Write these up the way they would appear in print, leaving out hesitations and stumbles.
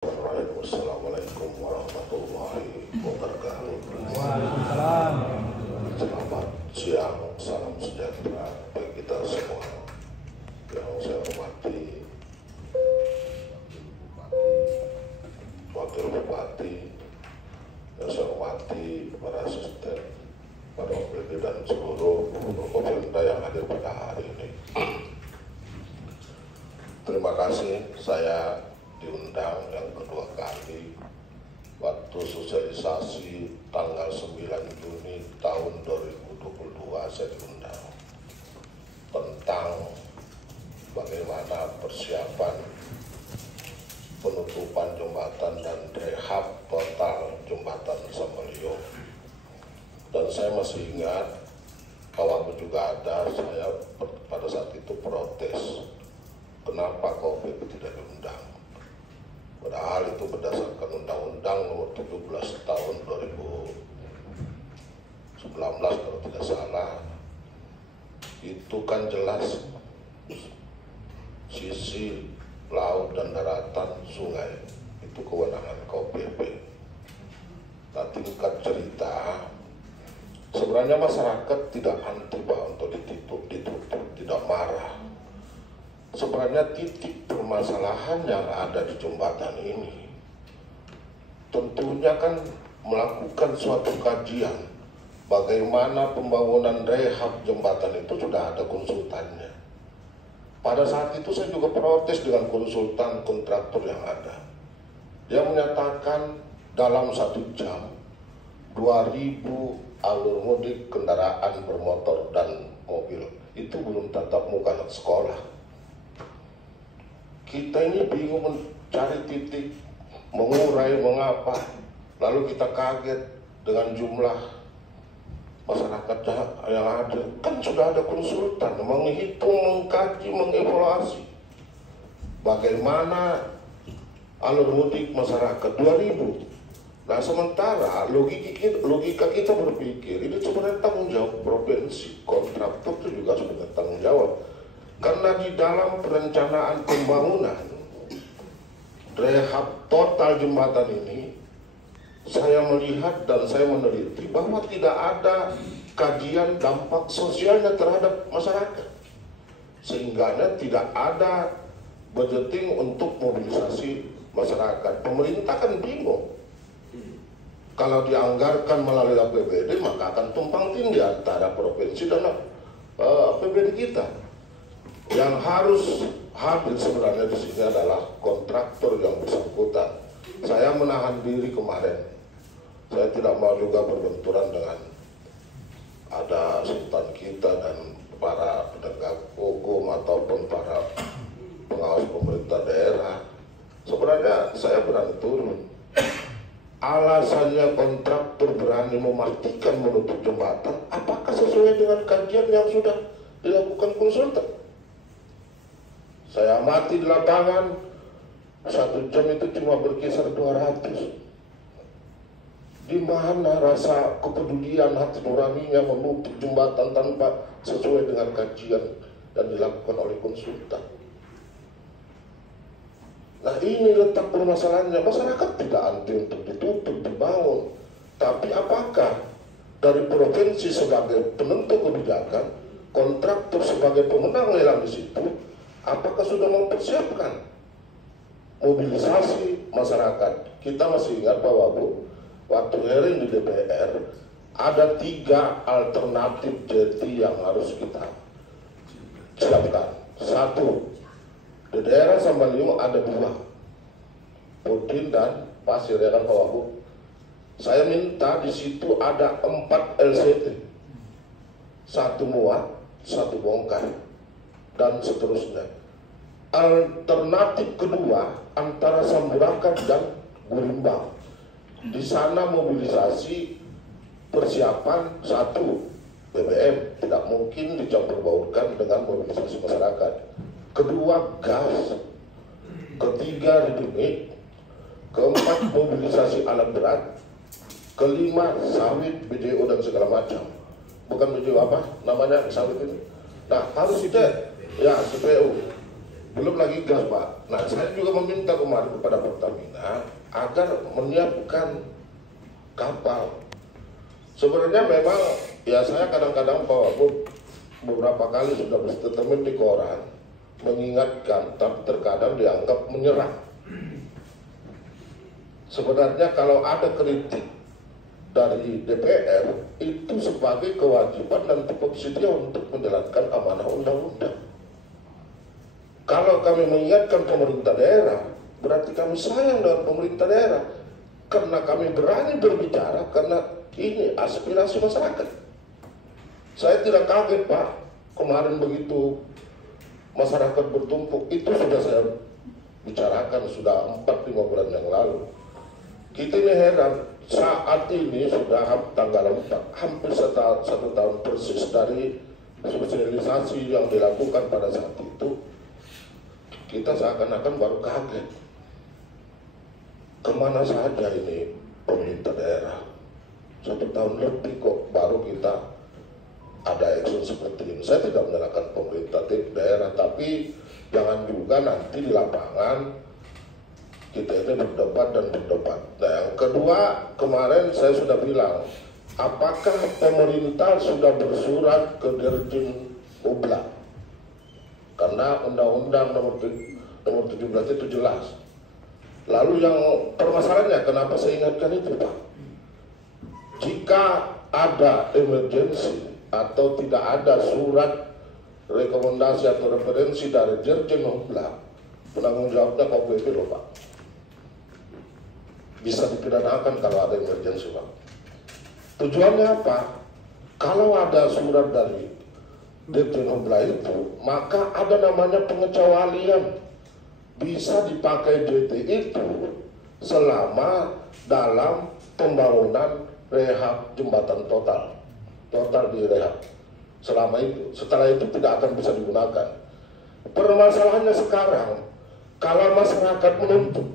Assalamualaikum warahmatullahi wabarakatuh. Waalaikumsalam. Selamat siang, salam sejahtera bagi kita semua. Yang saya hormati Wakil Bupati, yang saya hormati para asisten, para OPD dan seluruh pemerintah yang hadir pada hari ini. Terima kasih, saya diundang yang kedua kali waktu sosialisasi tanggal 9 Juni tahun 2022 saya diundang tentang bagaimana persiapan penutupan jembatan dan rehab total jembatan Samelio. Dan saya masih ingat bahwa juga ada saya pada saat itu protes kenapa COVID tidak diundang. Padahal itu berdasarkan Undang-Undang Nomor 17 Tahun 2019 kalau tidak salah, itu kan jelas sisi laut dan daratan sungai itu kewenangan KOPP. Nah, tingkat cerita sebenarnya masyarakat tidak anti untuk ditutup, tidak marah. Sebenarnya titik permasalahan yang ada di jembatan ini tentunya kan melakukan suatu kajian bagaimana pembangunan rehab jembatan itu sudah ada konsultannya. Pada saat itu saya juga protes dengan konsultan kontraktor yang ada. Dia menyatakan dalam 1 jam 2.000 alur mudik kendaraan bermotor dan mobil itu belum tatap muka anak sekolah. Kita ini bingung mencari titik, mengurai, mengapa. Lalu kita kaget dengan jumlah masyarakat yang ada. Kan sudah ada konsultan menghitung, mengkaji, mengevaluasi bagaimana alur mudik masyarakat 2.000. Nah, sementara logika kita berpikir ini sebenarnya tanggung jawab provinsi, kontraktor itu juga sebenarnya tanggung jawab. Karena di dalam perencanaan pembangunan rehab total jembatan ini, saya melihat dan saya meneliti bahwa tidak ada kajian dampak sosialnya terhadap masyarakat. Sehingga tidak ada budgeting untuk mobilisasi masyarakat. Pemerintah kan bingung. Kalau dianggarkan melalui APBD, maka akan tumpang tindih antara provinsi dan APBD kita. Yang harus hadir sebenarnya di sini adalah kontraktor yang bersangkutan. Saya menahan diri kemarin. Saya tidak mau juga berbenturan dengan ada sultan kita dan para penegak hukum ataupun para pengawas pemerintah daerah. Sebenarnya saya berani turun. Alasannya kontraktor berani memastikan menutup jembatan, apakah sesuai dengan kajian yang sudah dilakukan konsultan? Saya amati di lapangan, 1 jam itu cuma berkisar 200. Di mana rasa kepedulian hati nuraninya menutup jembatan tanpa sesuai dengan kajian yang dilakukan oleh konsultan? Nah, ini letak permasalahannya. Masyarakat tidak anti untuk ditutup, dibangun. Tapi apakah dari provinsi sebagai penentu kebijakan, kontraktor sebagai pemenang lelang di situ, apakah sudah mempersiapkan mobilisasi masyarakat? Kita masih ingat bahwa waktu hearing di DPR ada 3 alternatif jeti yang harus kita siapkan. 1, di daerah Samelio ada 2, Udin dan Pasir, ya kan Pak Wagub. Saya minta di situ ada 4 LCT, 1 muat, 1 bongkar, dan seterusnya. Alternatif kedua antara Samburakan dan Gulimbang. Di sana mobilisasi persiapan 1, BBM tidak mungkin dicampur baurkan dengan mobilisasi masyarakat. Kedua, gas. Ketiga, ready-made. Keempat, mobilisasi alat berat. Kelima, sawit, BDO dan segala macam. Bukan BDO apa namanya sawit ini. Nah, harus kita ya CPU. belum lagi gas Pak. Nah saya juga meminta kemarin kepada Pertamina agar menyiapkan kapal. Sebenarnya memang ya saya kadang-kadang Pak Wagub beberapa kali sudah berstatement di koran mengingatkan, tapi terkadang dianggap menyerang. Sebenarnya kalau ada kritik dari DPR itu sebagai kewajiban dan tupoksi dia untuk menjalankan amanah undang-undang. Kalau kami mengingatkan pemerintah daerah, berarti kami sayang dengan pemerintah daerah karena kami berani berbicara karena ini aspirasi masyarakat. Saya tidak kaget Pak, kemarin begitu masyarakat bertumpuk, itu sudah saya bicarakan sudah 4-5 bulan yang lalu. Kita ini heran, saat ini sudah tanggal 4, hampir satu tahun persis dari sosialisasi yang dilakukan pada saat itu, kita seakan-akan baru kaget. Kemana saja ini pemerintah daerah? 1 tahun lebih kok baru kita ada action seperti ini. Saya tidak menyalahkan pemerintah daerah, tapi jangan juga nanti di lapangan kita ini berdebat dan berdebat. Nah yang kedua, kemarin saya sudah bilang, apakah pemerintah sudah bersurat ke Dirjen Ubla? Karena Undang-Undang nomor 17 itu jelas. Lalu yang permasalahannya, kenapa saya ingatkan itu Pak? Jika ada emergensi atau tidak ada surat rekomendasi atau referensi dari Dirjen Ubla, penanggung jawabnya KPP loh Pak. Bisa dipidanakan kalau ada emergensi Pak. Tujuannya apa? Kalau ada surat dari Dirjen Ubla itu, maka ada namanya pengecualian. Bisa dipakai DT itu selama dalam pembangunan rehab jembatan total di rehab. Selama itu, setelah itu tidak akan bisa digunakan. Permasalahannya sekarang, kalau masyarakat menuntut,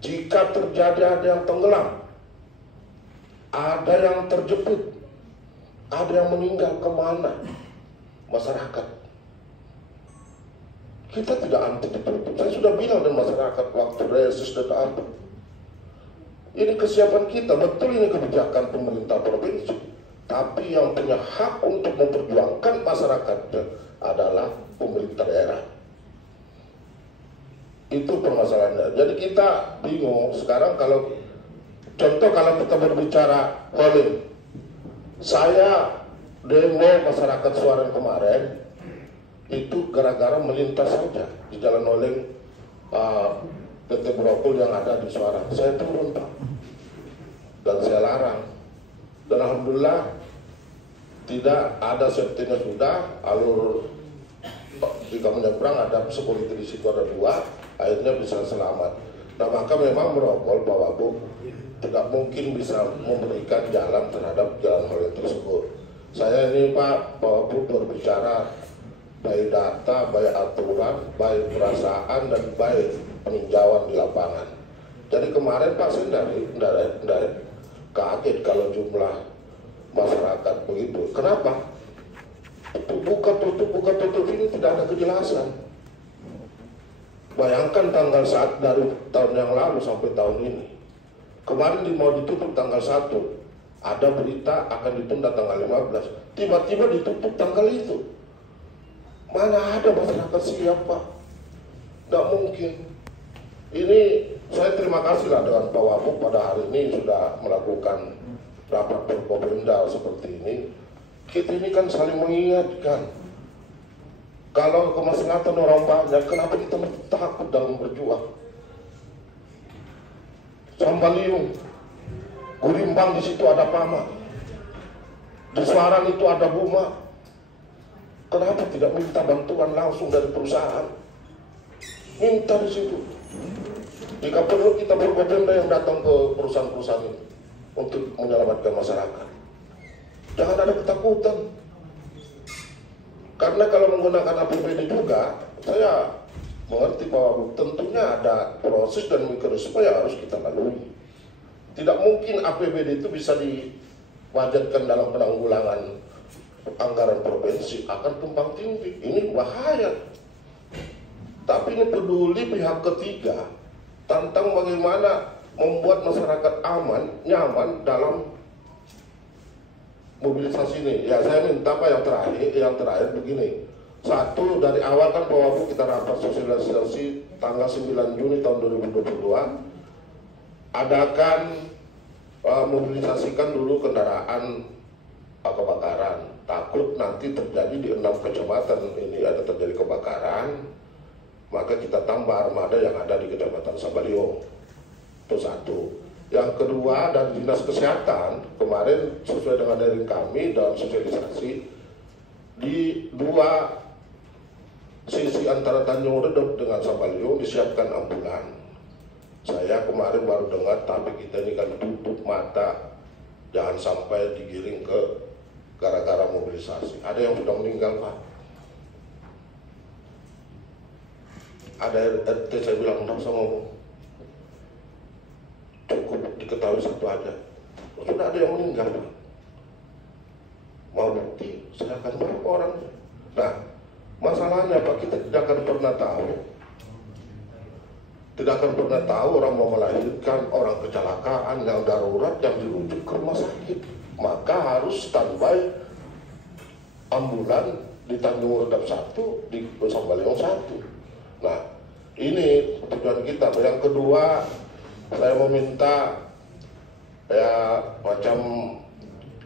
jika terjadi ada yang tenggelam, ada yang terjepit, ada yang meninggal, kemana masyarakat? Kita tidak anti ditutup. Saya sudah bilang dengan masyarakat waktu reses dan apa. Ini kesiapan kita, betul ini kebijakan pemerintah provinsi. Tapi yang punya hak untuk memperjuangkan masyarakatnya adalah pemerintah daerah. Itu permasalahannya. Jadi kita bingung sekarang kalau contoh kalau kita berbicara Holin, saya demo masyarakat Suaren kemarin itu gara-gara melintas saja di Jalan Holin PT Brokul yang ada di Suaren. Saya turun Pak dan saya larang. Dan alhamdulillah tidak ada safety-nya sudah, alur jika menyeberang ada security di situ ada 2, akhirnya bisa selamat. Nah maka memang Brokul Pak Wagub tidak mungkin bisa memberikan jalan terhadap jalan Holin tersebut. Saya ini Pak Wagub berbicara baik data, baik aturan, baik perasaan, dan baik peninjauan di lapangan. Jadi kemarin Pak saya dari kaget kalau jumlah masyarakat begitu. Kenapa? Buka tutup ini tidak ada kejelasan. Bayangkan tanggal saat dari tahun yang lalu sampai tahun ini. Kemarin mau ditutup tanggal 1, ada berita akan ditunda tanggal 15. Tiba-tiba ditutup tanggal itu. Mana ada masyarakat siap Pak? Tidak mungkin. Ini saya terima kasih lah dengan Pak Wagub pada hari ini sudah melakukan rapat Forkopimda seperti ini. Kita ini kan saling mengingatkan. Kalau kemaslahatan orang banyak, kenapa kita takut dalam berjuang? Sambaliung, Gurimbang di situ ada Pama, di Suaran itu ada Buma. Kenapa tidak minta bantuan langsung dari perusahaan? Minta di situ. Jika perlu kita bergabung yang datang ke perusahaan-perusahaan ini untuk menyelamatkan masyarakat. Jangan ada ketakutan. Karena kalau menggunakan APBD juga, saya mengerti bahwa tentunya ada proses dan mekanisme yang harus kita lalui. Tidak mungkin APBD itu bisa diwajibkan dalam penanggulangan anggaran provinsi, akan tumpang tindih. Ini bahaya. Tapi ini peduli pihak ketiga tentang bagaimana membuat masyarakat aman, nyaman dalam mobilisasi ini. Ya saya minta Pak yang terakhir begini. Satu, dari awal kan bahwa kita rapat sosialisasi tanggal 9 Juni tahun 2022, adakan mobilisasikan dulu kendaraan kebakaran. Takut nanti terjadi di 6 kecamatan ini ada terjadi kebakaran, maka kita tambah armada yang ada di Kecamatan Sabalio. Itu satu. Yang kedua, dari Dinas Kesehatan kemarin sesuai dengan daring kami dalam sosialisasi di 2 sisi antara Tanjung Redop dengan Sabalio disiapkan ambulan. Saya kemarin baru dengar, tapi kita ini kan tutup mata, jangan sampai digiring ke gara-gara mobilisasi. Ada yang sudah meninggal Pak. Ada RT saya bilang enggak usah ngomong, cukup diketahui satu aja. Sudah ada yang meninggal Pak. Mau bukti, saya akan bawa orangnya. Nah, masalahnya Pak, kita tidak akan pernah tahu. Tidak akan pernah tahu orang mau melahirkan, orang kecelakaan yang darurat yang dirujuk ke rumah sakit. Maka harus standby ambulan di Tanjung Redap 1, di Sabalio 1. Nah, ini tujuan kita. Yang kedua, saya meminta ya macam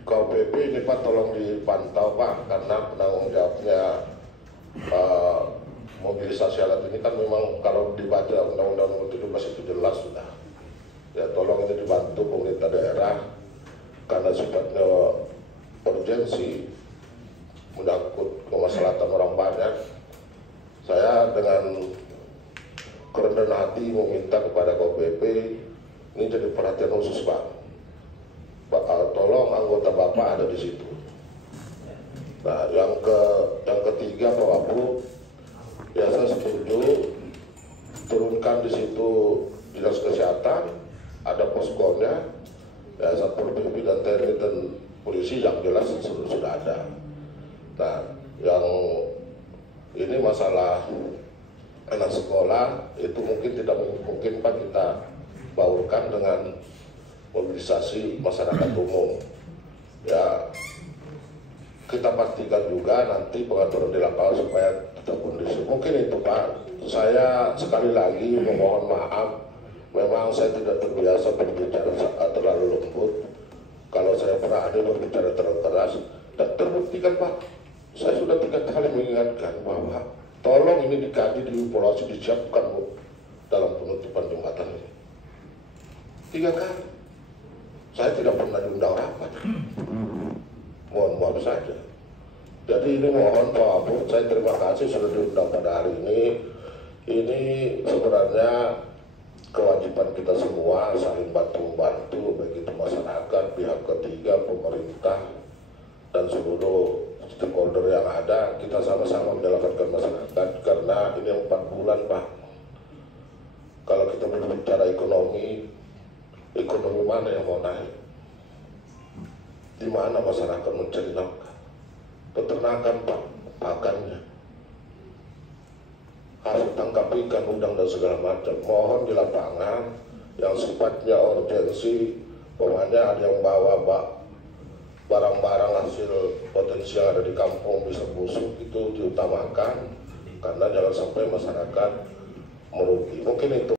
KPP ini Pak, tolong dipantau Pak, karena penanggung jawabnya mobilisasi alat ini kan memang kalau dibaca Undang-Undang Nomor 17 itu jelas sudah. Ya tolong ini dibantu pemerintah daerah karena sifatnya urgensi, menyangkut kemaslahatan orang banyak. Saya dengan kerendahan hati meminta kepada KPP ini jadi perhatian khusus Pak. Tolong anggota Bapak ada di situ. Nah, yang ketiga Pak Wabu, ya saya setuju turunkan di situ Dinas Kesehatan, ada poskonya, ya Satpol PP dan TNI dan polisi yang jelas sudah ada. Nah, yang ini masalah anak sekolah itu mungkin tidak mungkin Pak kita baurkan dengan mobilisasi masyarakat umum. Ya kita pastikan juga nanti pengaturan di lapangan supaya tetap kondusif. Mungkin itu Pak. Saya sekali lagi memohon maaf. Memang saya tidak terbiasa berbicara terlalu lembut. Kalau saya pernah ada berbicara terlalu keras, dan terbuktikan Pak. Saya sudah 3 kali mengingatkan bahwa tolong ini dikaji, dievaluasi, disiapkan Bu, dalam penutupan jembatan ini. 3 kali. Saya tidak pernah diundang rapat. Mohon saja. Jadi ini mohon Pak Abu, saya terima kasih sudah diundang pada hari ini. Ini sebenarnya kewajiban kita semua saling bantu-bantu, baik itu masyarakat, pihak ketiga, pemerintah, dan seluruh stakeholder yang ada. Kita sama-sama menyelamatkan masyarakat karena ini 4 bulan Pak. Kalau kita berbicara ekonomi mana yang mau naik? Di mana masyarakat mencari nafkah? Peternakan Pak, pakannya, hasil tangkap ikan, udang dan segala macam. Mohon di lapangan yang sifatnya urgensi, pokoknya ada yang bawa barang-barang hasil potensial ada di kampung bisa busuk, itu diutamakan karena jangan sampai masyarakat merugi. Mungkin itu.